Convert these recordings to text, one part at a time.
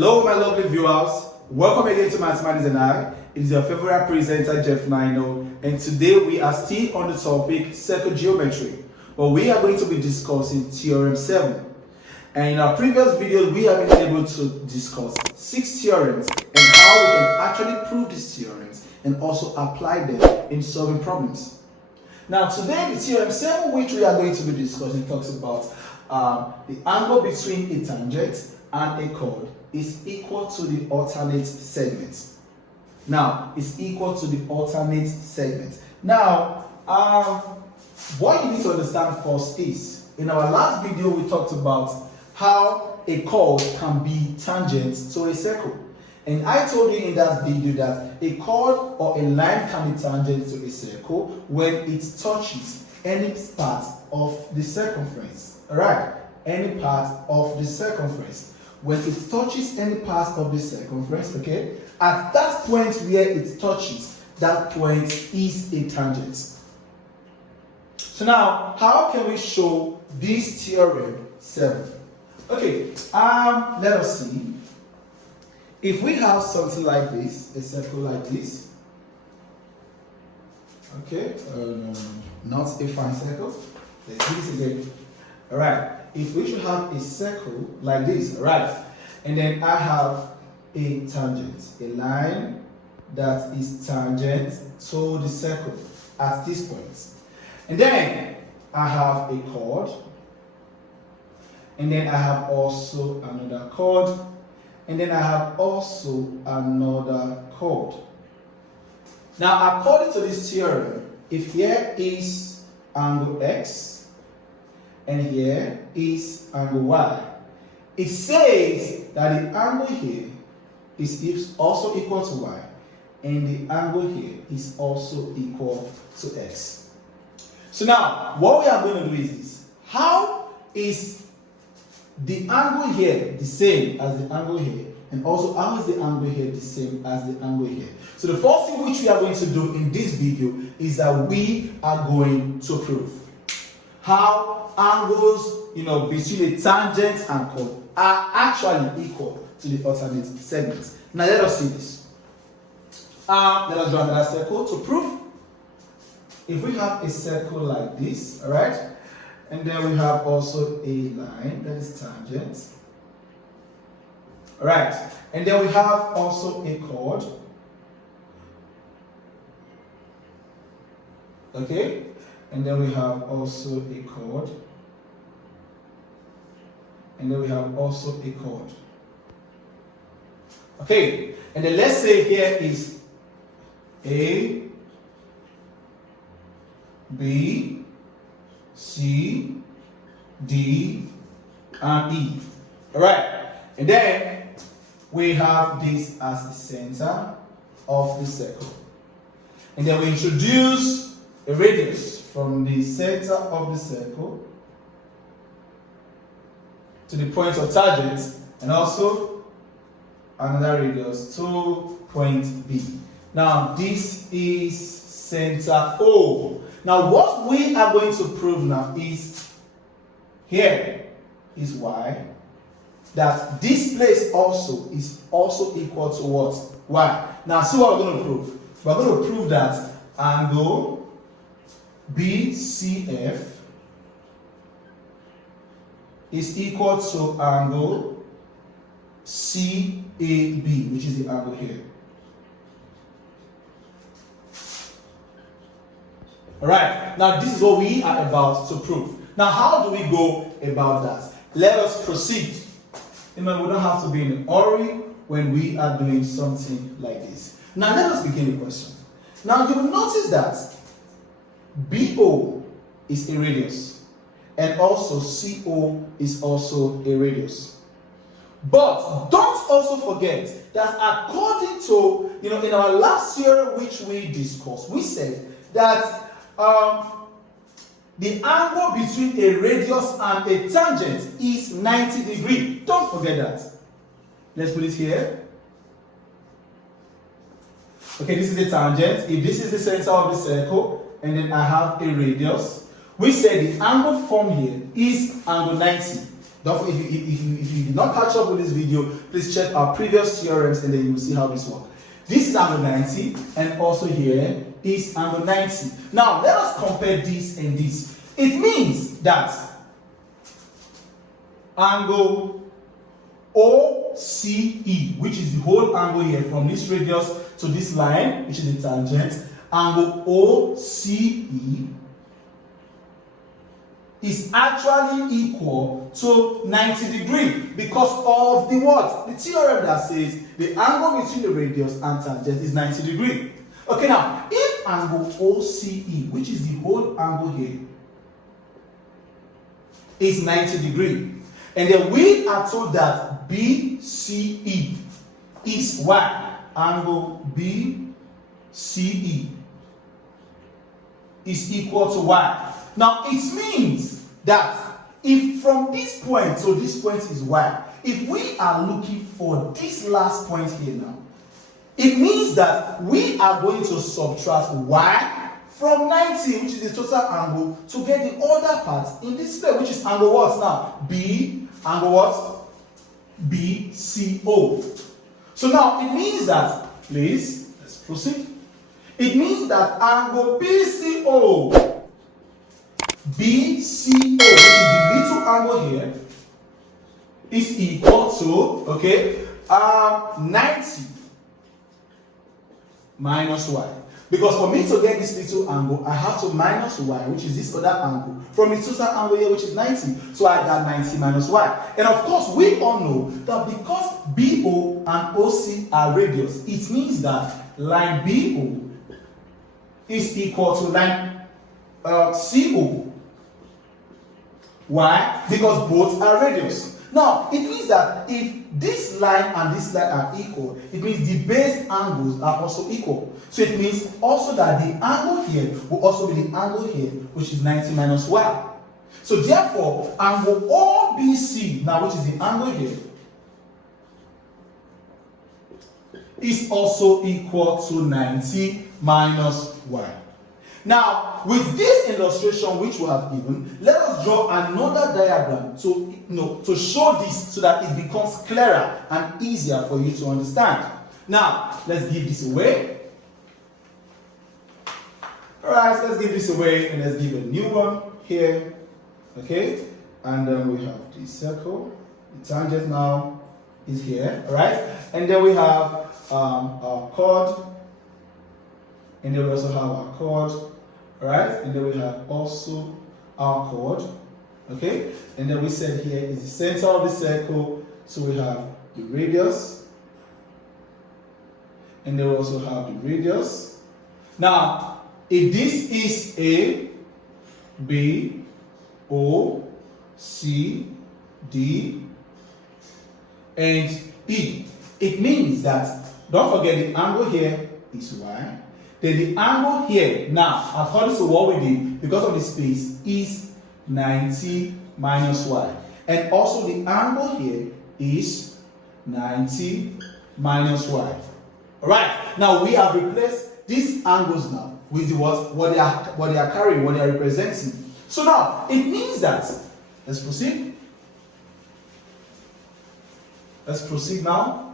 Hello, my lovely viewers. Welcome again to Mathematics and I. It is your favorite presenter, Jeff Nino, and today we are still on the topic circle geometry, but we are going to be discussing Theorem 7. And in our previous videos, we have been able to discuss 6 theorems and how we can actually prove these theorems and also apply them in solving problems. Now, today, the Theorem 7, which we are going to be discussing, talks about the angle between a tangent and a chord is equal to the alternate segment. Now, it's equal to the alternate segment. Now, what you need to understand first is, in our last video, we talked about how a chord can be tangent to a circle. And I told you in that video that a chord or a line can be tangent to a circle when it touches any part of the circumference. Alright, any part of the circumference. When it touches any part of the circumference, okay, at that point where it touches, that point is a tangent. So now, how can we show this Theorem 7? Okay, let us see. If we have something like this, a circle like this, okay, not a fine circle, this again. All right, if we should have a circle like this, all right, and then I have a tangent, a line that is tangent to the circle at this point, and then I have a chord, and then I have also another chord, and then I have also another chord. Now, according to this theorem, if here is angle x and here is angle y, it says that the angle here is also equal to y, and the angle here is also equal to x. So now, what we are going to do is this. How is the angle here the same as the angle here? And also, how is the angle here the same as the angle here? So the first thing which we are going to do in this video is that we are going to prove how angles, between a tangent and chord are actually equal to the alternate segment. Now let us see this. Let us draw another circle to prove. If we have a circle like this, all right, and then we have also a line that is tangent. All right, and then we have also a chord. Okay, and then we have also a chord. And then we have also a chord. Okay, and then let's say here is A, B, C, D, and E. All right, and then we have this as the center of the circle. And then we introduce a radius from the center of the circle to the point of tangent, and also another radius to point B. Now, this is center O. Now, what we are going to prove now is here is Y, that this place also is also equal to what? Y. Now, see what we're going to prove. We're going to prove that angle BCF is equal to angle CAB, which is the angle here. Alright, now this is what we are about to prove. Now, how do we go about that? Let us proceed. We don't have to be in a hurry when we are doing something like this. Now, let us begin the question. Now, you will notice that BO is a radius, and also CO is also a radius. But don't also forget that according to, in our last theorem which we discussed, we said that the angle between a radius and a tangent is 90 degrees. Don't forget that. Let's put it here. Okay, this is the tangent. If this is the center of the circle, and then I have a radius, we say the angle formed here is angle 90. Don't, if you did not catch up with this video, please check our previous theorems and then you will see how this works. This is angle 90 and also here is angle 90. Now let us compare this and this. It means that angle OCE, which is the whole angle here from this radius to this line, which is the tangent, angle OCE is actually equal to 90 degrees because of the what? The theorem that says the angle between the radius and tangent is 90 degrees. Okay, now if angle OCE, which is the whole angle here, is 90 degrees, and then we are told that BCE is what? Angle BCE is equal to y. Now it means that if from this point to this point is y, if we are looking for this last point here now, it means that we are going to subtract y from 90, which is the total angle, to get the other part in this square, which is angle what now? B, angle what? BCO. So now it means that, please, let's proceed. It means that angle BCO, which is the little angle here, is equal to, okay, 90 minus y. Because for me to get this little angle, I have to minus y, which is this other angle, from the total angle here, which is 90. So I got 90 minus y. And of course, we all know that because BO and OC are radius, it means that line BO is equal to line CO. Why? Because both are radius. Now, it means that if this line and this line are equal, it means the base angles are also equal. So it means also that the angle here will also be the angle here, which is 90 minus y. So therefore, angle OBC, now which is the angle here, is also equal to 90 minus y. Now, with this illustration which we have given, let us draw another diagram to show this so that it becomes clearer and easier for you to understand. Now, let's give this away. Alright, let's give this away and let's give a new one here. Okay, and then we have the circle. The tangent now is here. Alright, and then we have our chord. And then we also have our chord, right? And then we have also our chord, okay? And then we said here is the center of the circle, so we have the radius. And then we also have the radius. Now, if this is A, B, O, C, D, and E, it means that, don't forget the angle here is Y. Then the angle here, now, according to what we did, because of the space, is 90 minus y. And also the angle here is 90 minus y. Alright, now we have replaced these angles now with the what they are carrying, what they are representing. So now, it means that, let's proceed. Let's proceed now.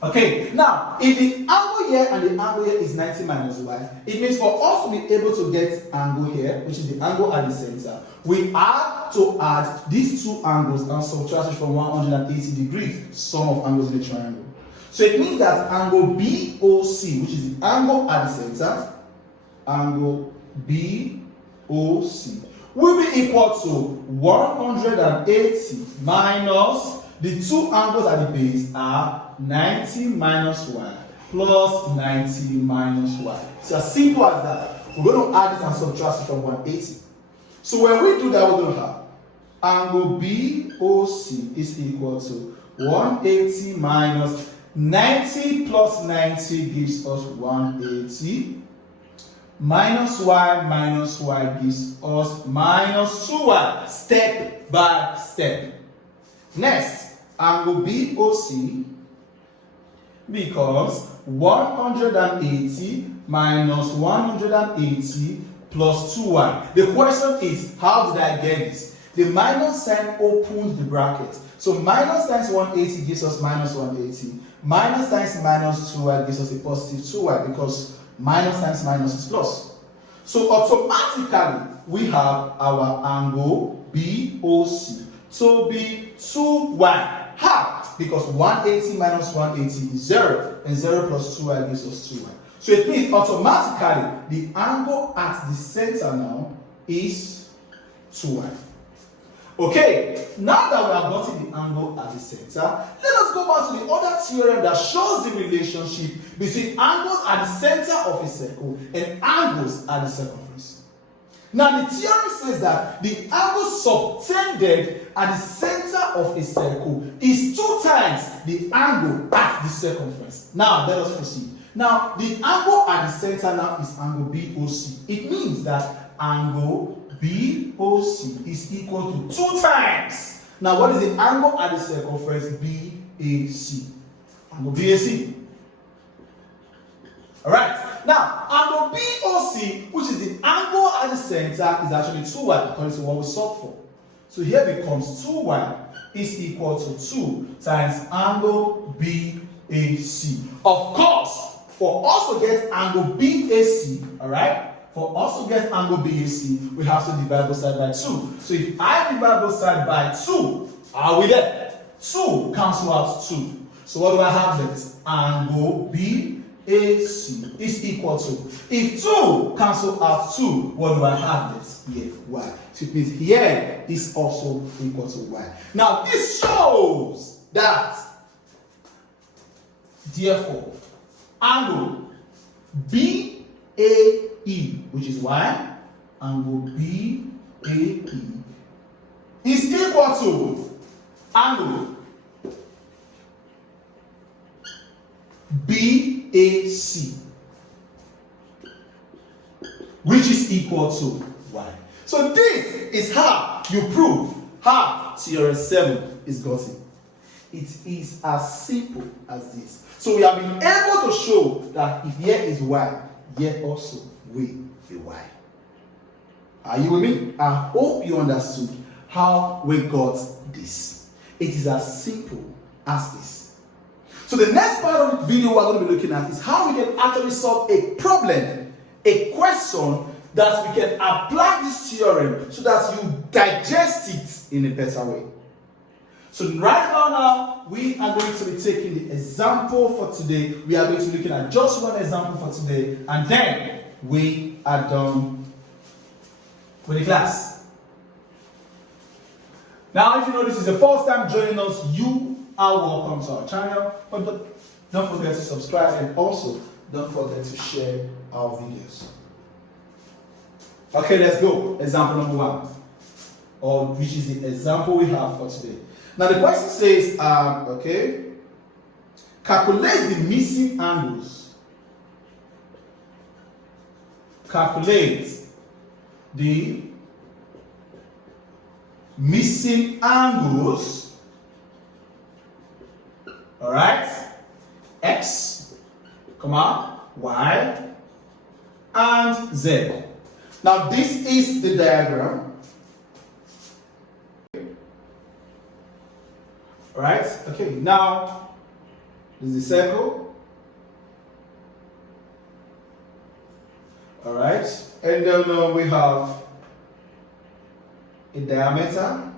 Okay, now, if the angle here and the angle here is 90 minus y, it means for us to be able to get angle here, which is the angle at the center, we have to add these two angles and subtract it from 180 degrees, sum of angles in the triangle. So it means that angle BOC, which is the angle at the center, angle BOC, will be equal to 180 minus the two angles at the base are 90 minus y plus 90 minus y. It's as simple as that. We're going to add it and subtract it from 180. So when we do that, we're going to have angle BOC is equal to 180 minus 90 plus 90 gives us 180. Minus y gives us minus 2y, step by step. Next, angle BOC becomes 180 minus 180 plus 2y. The question is, how did I get this? the minus sign opens the bracket. So minus times 180 gives us minus 180. Minus times minus 2y gives us a positive 2y because minus times minus is plus. So automatically we have our angle BOC to be 2y. How? Because 180 minus 180 is 0, and 0 plus 2y gives us 2y. So it means automatically the angle at the center now is 2y. Okay, now that we have gotten the angle at the center, let us go back to the other theorem that shows the relationship between angles at the center of a circle and angles at the circumference. Now the theorem says that the angle subtended at the center of a circle is 2 times the angle at the circumference. Now let us proceed. Now the angle at the center now is angle BOC. It means that angle BOC is equal to 2 times. Now what is the angle at the circumference? BAC. Angle BAC. Alright. Now angle BOC, which is the angle at the center, is actually 2y according to what we solved for. So here becomes 2y is equal to 2 times angle BAC. Of course, for us to get angle BAC, alright, for us to get angle BAC, we have to divide both sides by 2. So if I divide both sides by 2, are we there? 2 cancel out 2. So what do I have left? Angle BAC is equal to, if 2 cancel out 2, what do I have left? Here, y. So it means here is also equal to y. Now this shows that, therefore, angle BAE, which is y, angle BAE is equal to angle BAC, which is equal to y. So this is how you prove how theorem 7 is gotten. It is as simple as this. So we have been able to show that if here is y, here also will be y. Are you with me? I hope you understood how we got this. It is as simple as this. So the next part of the video we're going to be looking at is how we can actually solve a problem, a question, that we can apply this theorem so that you digest it in a better way. So right now, we are going to be taking the example for today. We are going to be looking at just one example for today, and then we are done with the class. Now, if you know this is the first time joining us, you are welcome to our channel. But don't forget to subscribe, and also don't forget to share our videos. Okay, let's go. Example number 1, or which is the example we have for today. Now the question says, calculate the missing angles. Calculate the missing angles. All right, X, Y, and Z. Now this is the diagram. Alright, okay, now this is a circle. Alright, and then we have a diameter.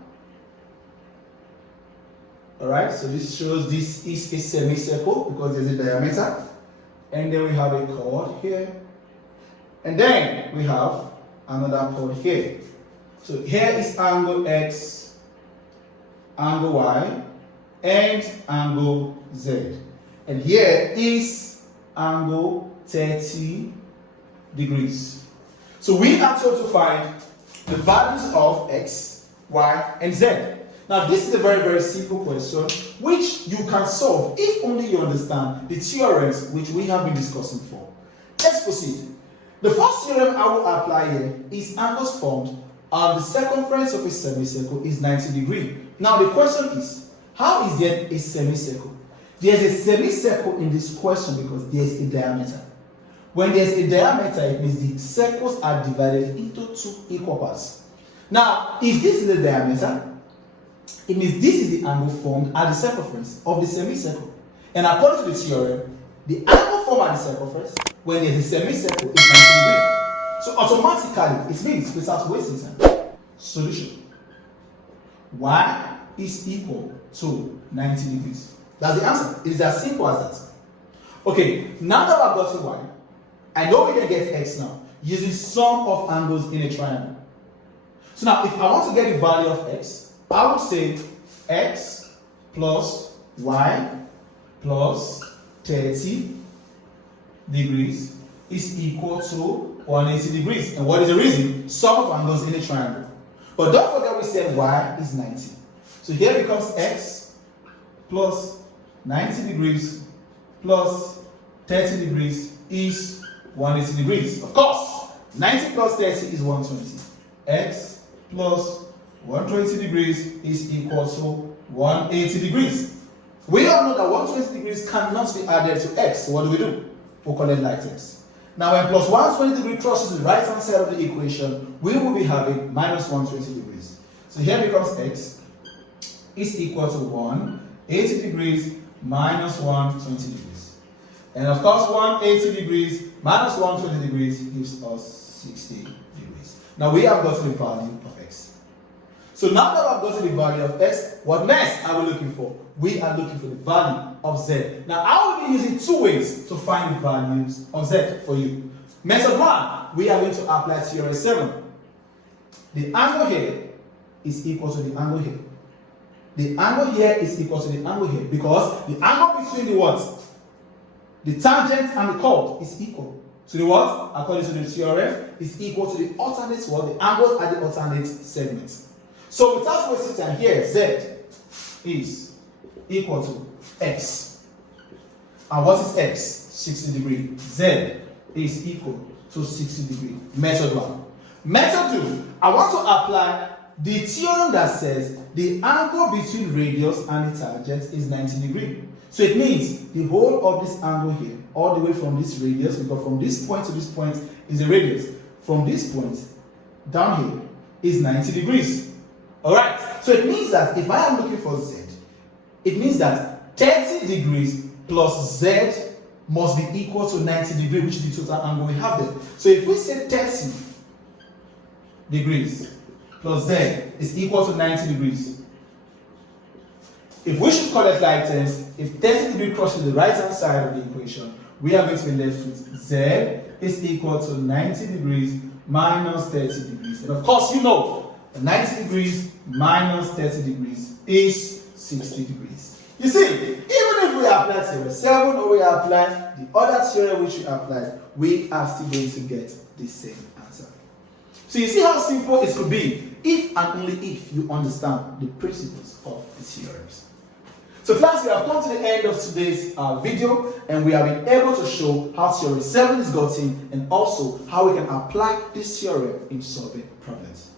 Alright, so this shows this is a semicircle because there's a diameter. And then we have a chord here. And then we have another chord here. So here is angle X, angle Y, and angle Z. And here is angle 30 degrees. So we are told to find the values of X, Y, and Z. Now this is a very, very simple question which you can solve if only you understand the theorems which we have been discussing for. Let's proceed. The first theorem I will apply here is angles formed and the circumference of a semicircle is 90 degrees. Now the question is, how is there a semicircle? There's a semicircle in this question because there's a diameter. When there's a diameter, it means the circles are divided into 2 equal parts. Now, if this is the diameter, it means this is the angle formed at the circumference of the semicircle. And according to the theorem, the angle formed at the circumference when there's a semicircle is 90 degrees. So automatically, it means without wasting time. Solution. Y is equal to 90 degrees. That's the answer. It is as simple as that. Okay, now that I've gotten Y, I know we can get X now using sum of angles in a triangle. So now, if I want to get the value of X, I will say X plus Y plus 30 degrees is equal to 180 degrees. And what is the reason? Sum of angles in a triangle. But don't forget we said Y is 90. So here becomes X plus 90 degrees plus 30 degrees is 180 degrees. Of course, 90 plus 30 is 120. X plus 120 degrees is equal to 180 degrees. We all know that 120 degrees cannot be added to X. So what do? We'll call it like X. Now when plus 120 degrees crosses the right hand side of the equation, we will be having minus 120 degrees. So here becomes X is equal to 180 degrees minus 120 degrees. And of course 180 degrees minus 120 degrees gives us 60 degrees. Now we have gotten the value of X. So now that I've gotten the value of X, what next are we looking for? We are looking for the value of Z. Now I will be using two ways to find the values of Z for you. Method 1, we are going to apply theorem 7. The angle here is equal to the angle here. The angle here is equal to the angle here because the angle between the what? The tangent and the chord is equal to the what? According to the theorem, is equal to the alternate what? The angles at the alternate segments. So without wasting time here, Z is equal to X. And what is X? 60 degrees. Z is equal to 60 degrees. Method 1. Method 2, I want to apply the theorem that says the angle between radius and the tangent is 90 degrees. So it means the whole of this angle here, all the way from this radius, because from this point to this point is a radius. From this point down here is 90 degrees. Alright, so it means that if I am looking for Z, it means that 30 degrees plus Z must be equal to 90 degrees, which is the total angle we have there. So if we say 30 degrees plus Z is equal to 90 degrees, if we should call it like this, if 30 degrees crosses the right hand side of the equation, we are going to be left with Z is equal to 90 degrees minus 30 degrees. And of course, you know, 90 degrees minus 30 degrees is 60 degrees. You see, even if we apply theorem 7 or we apply the other theorem which we applied, we are still going to get the same answer. So you see how simple it could be if and only if you understand the principles of the theorems. So class, we have come to the end of today's video, and we have been able to show how theorem 7 is gotten and also how we can apply this theorem in solving problems.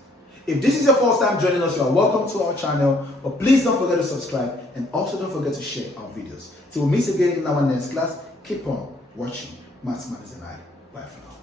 If this is your first time joining us, you are welcome to our channel, but please don't forget to subscribe and also don't forget to share our videos. Till we meet again in our next class, keep on watching Mathematics and I. Bye for now.